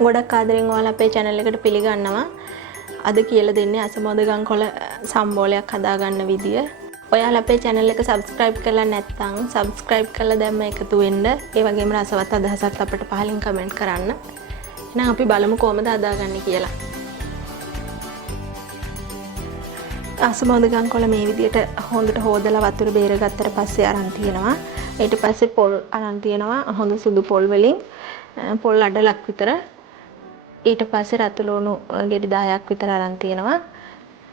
ගොඩක් ආදරෙන් ඔයාලා අපේ channel එකට පිළිගන්නවා. අද කියලා දෙන්නේ අසමෝදගම් කොළ සම්බෝලයක් හදාගන්න විදිය. ඔයාලා අපේ channel එක subscribe කරලා නැත්නම් subscribe කරලා දැම්ම එකතු වෙන්න. ඒ වගේම රසවත් අදහසක් අපිට පහලින් comment කරන්න. එහෙනම් අපි බලමු කොහොමද හදාගන්නේ කියලා. අසමෝදගම් කොළ මේ විදියට හොඳට හොදලා වතුර බේරගත්තට පස්සේ අරන් තියනවා. ඊට පස්සේ පොල් අරන් තියනවා හොඳ සුදු පොල් වලින් පොල් අඩලක් විතර. ඊට පස්සේ රතු ලුණු ගෙඩි 10ක් විතර අරන් තියෙනවා.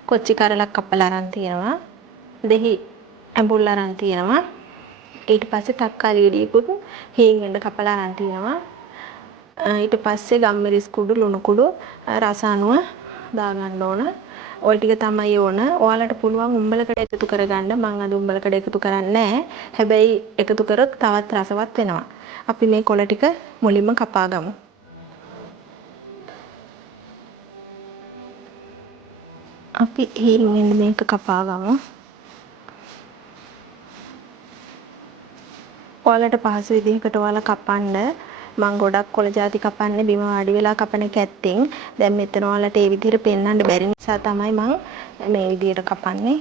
කොච්චි කරලක් කපලා අරන් තියෙනවා. දෙහි ඇඹුල් අරන් තියෙනවා. ඊට පස්සේ තක්කාලි ගෙඩියකුත් හීංගෙන් කපලා අරන් තියෙනවා. ඊට පස්සේ ගම්මිරිස් කුඩු ලුණු කුඩු රස අනුව දාගන්න ඕන. ඔය ටික තමයි ඕන. ඔයාලට පුළුවන් උම්බලකට එකතු කරගන්න. මම අද උම්බලකට එකතු කරන්නේ නැහැ. හැබැයි එකතු කරොත් තවත් රසවත් වෙනවා. අපි මේ කොළ ටික මුලින්ම කපා ගමු. අපි හීංගෙන් මේක කපා ගමු. ඔයාලට පහසු විදිහකට ඔයාලා කපන්න. මම ගොඩක් කොළ ಜಾති කපන්නේ බිම වාඩි වෙලා කපන කැත්තෙන්. දැන් මෙතන ඔයාලට ඒ විදිහට පෙන්වන්න බැරි නිසා තමයි මම මේ විදිහට කපන්නේ.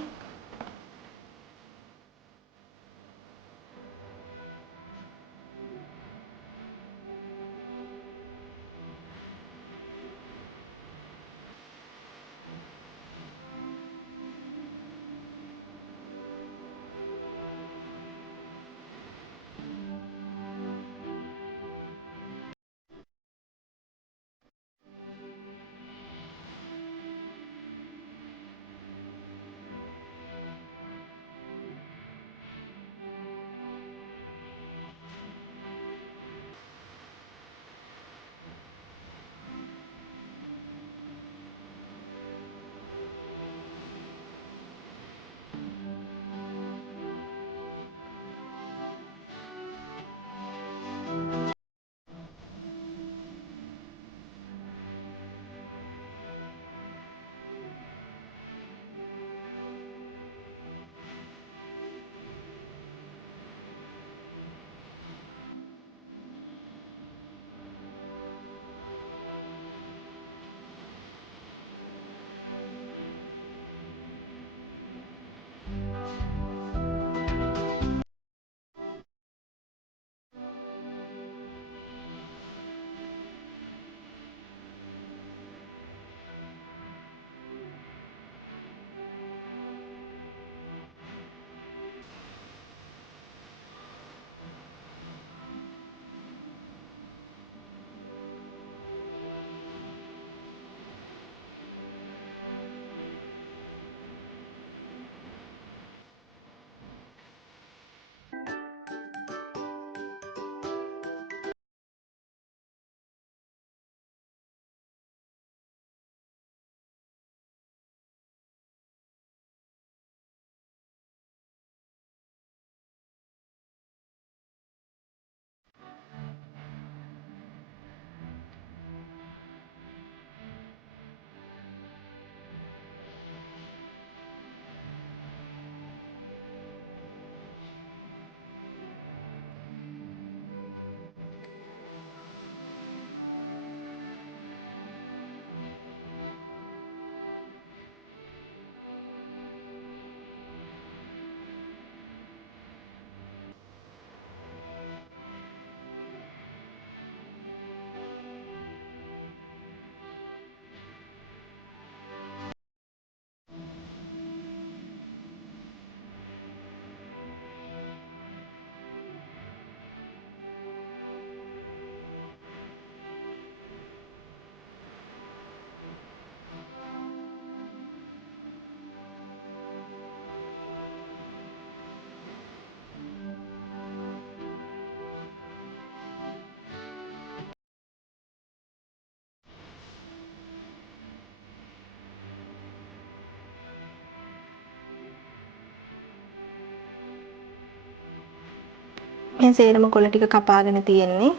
මේ සේරම කොළ ටික කපාගෙන තියෙන්නේ.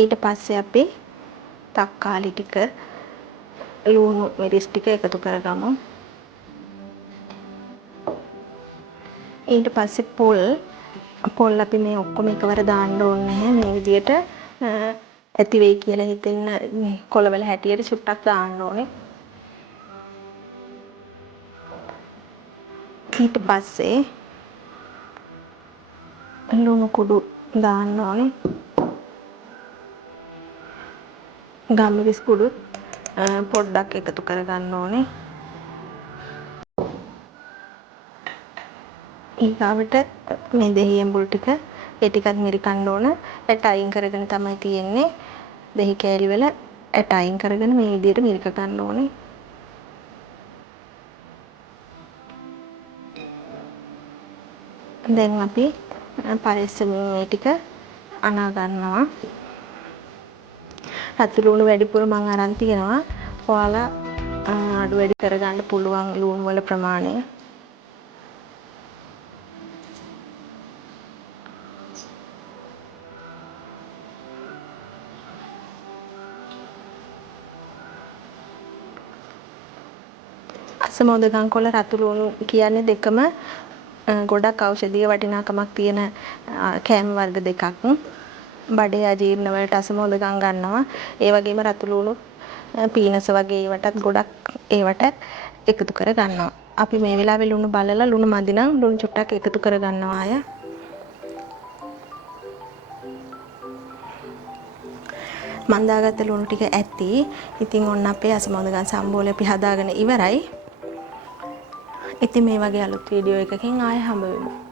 ඊට පස්සේ අපි තක්කාලි ටික ලුණු මිරිස් ටික එකතු කරගමු. ඊට පස්සේ පොල් අපි මේ ඔක්කොම එකවර දාන්න ඕනේ නැහැ. මේ විදියට ඇති වෙයි කියලා හිතෙන කොළවල හැටියට චුට්ටක් දාන්න ඕනේ. ඊට පස්සේ ලුණු කුඩු දාන්න ඕනේ. ගම්මිරිස් කුඩුත් පොඩ්ඩක් එකතු කරගන්න ඕනේ. ඊගාවට මේ දෙහි ඇඹුල් ටික ඒ ටිකත් මිරිකන්න ඕන. ඇට අයින් කරගෙන තමයි තියෙන්නේ. දෙහි කෑලි වල ඇට අයින් කරගෙන මේ විදිහට මිරික ගන්න ඕනේ. දැන් අපි පරිස්සමින් මේ ටික අනා ගන්නවා. රතු ලුණු වැඩිපුර මම අරන් තියෙනවා. ඔයාලා අඩු වැඩි කරගන්න පුළුවන් ලුණු වල ප්‍රමාණය. අසමෝදගම් කොළ රතු ලුණු කියන්නේ දෙකම ගොඩක් ඖෂධීය වටිනාකමක් තියෙන කෑම වර්ග දෙකක්. බඩේ අජීර්ණ වලට අසමෝදගම් ගන්නවා. ඒ වගේම රතු ලුණු පීනස වගේ ඒවටත් ගොඩක් ඒවට එකතු කර ගන්නවා. අපි මේ වෙලාවේ ලුණු බලලා ලුණු මදි නම් ලුණු චුට්ටක් එකතු කර ගන්නවා අය. මන් දාගත්ත ලුණු ටික ඇති. ඉතින් ඔන්න අපේ අසමෝදගම් සම්බෝලේ අපි හදාගෙන ඉවරයි. ඉතින් මේ වගේ අලුත් වීඩියෝ එකකින් ආයෙ හම්බ වෙමු.